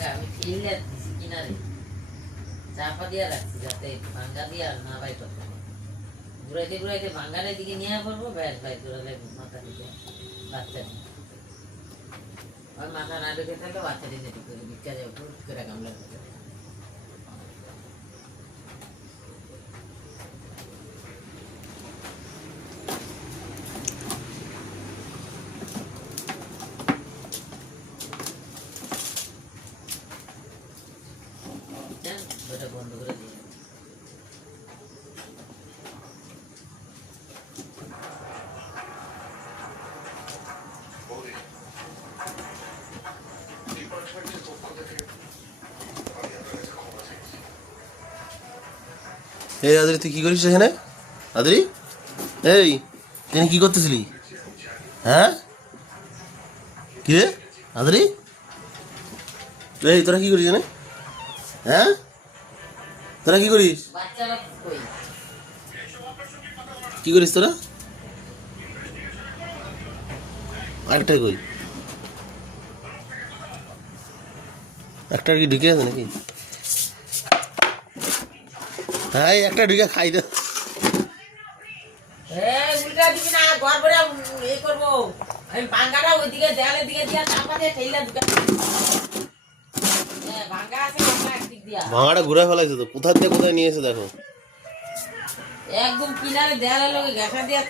ভাঙ্গা আমি ফিল্ডে দিছি কিনারে চাপা দিয়া রাখছি যাতে ভাঙ্গা দিয়া না বাই করতে ঘুরাইতে ঘুরাইতে ভাঙ্গারের দিকে নিয়ে পড়বো ব্যাস বাই ঘুরালে মাথা দিকে বাচ্চা নিয়ে ওই মাথা না ঢুকে থাকলে বাচ্চা দিয়ে যেতে করে বিচ্ছা যাবে করে কামলা করতে ওটা বন্ধ করে দিয়ে এই আদরি তুই কি করিস এখানে? আদরি এই তুই কি করতেছিলি? হ্যাঁ কি রে আদরি? এই তোরা কি করিস এখানে? হ্যাঁ তোরা কি করিস? বাচ্চারা কই কি করিস তোরা? আরেকটা কই? একটা কি ঢুকে আছে নাকি? হ্যাঁ একটা ঢুকে খাই দে। উল্টা দিবি না ঘর ভরে এই করবো আমি ভাঙ্গাটা ওইদিকে দেয়ালের দিকে দিয়া চাপা দিয়ে ঠেলা ঢুকা ভাঙ্গা আছে একদিক দিয়া ভাঙাটা ঘুরে ফেলাইছে তো কোথা থেকে কোথায় নিয়ে এসে দেখো একদম কিনারে দেয়ালের লগে ঘেঁষা দিয়া